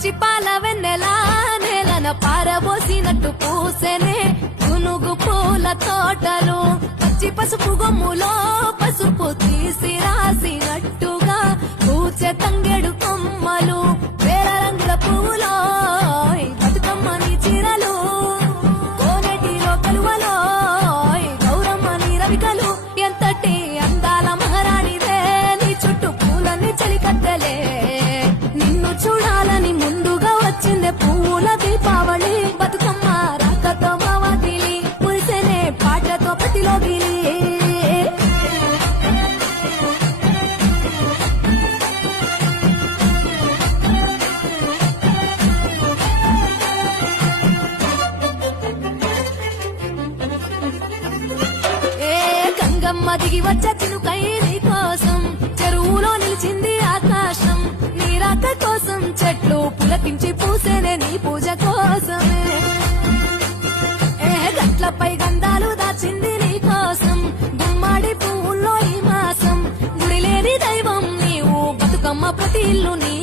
పచ్చి పాల వెన్నెలా నేలన పారబోసినట్టు పూసెనే గునుగు పూల తోటలు పచ్చి పసుపు గొమ్ములో పసుపు తీసి రాసినట్టుగా పూచె తంగెడు కొమ్మలు వేల రంగుల పువ్వులో బతుకమ్మని చీరలు కోనేటిలో కలువలో గౌరమ్మని రవికలు ఎంతటి అందాల మహారాణిదే నీ చుట్టూ పూలన్నీ చలికత్తెలే నిన్ను చూడాలని ముందుగా వచ్చిందే పువ్వుల దీపావళి బతుకమ్మ రాకతో మావాటిలి మురిసెనే పాటతో ప్రతిలోగిలి గంగమ్మ దిగి వచ్చే చినుకై నీ కోసం చెరువులో నిలిచింది ఆకాశం నీ రాక కోసం చెట్లు పులకించి పూసేనే నీ పూజ కోసమే గట్లపై గంధాలు దాచింది నీ కోసం గుమ్మాడి పువ్వుల్లో ఈ మాసం గుడి లేని దైవం నీవు బతుకమ్మ ప్రతి ఇల్లు నీ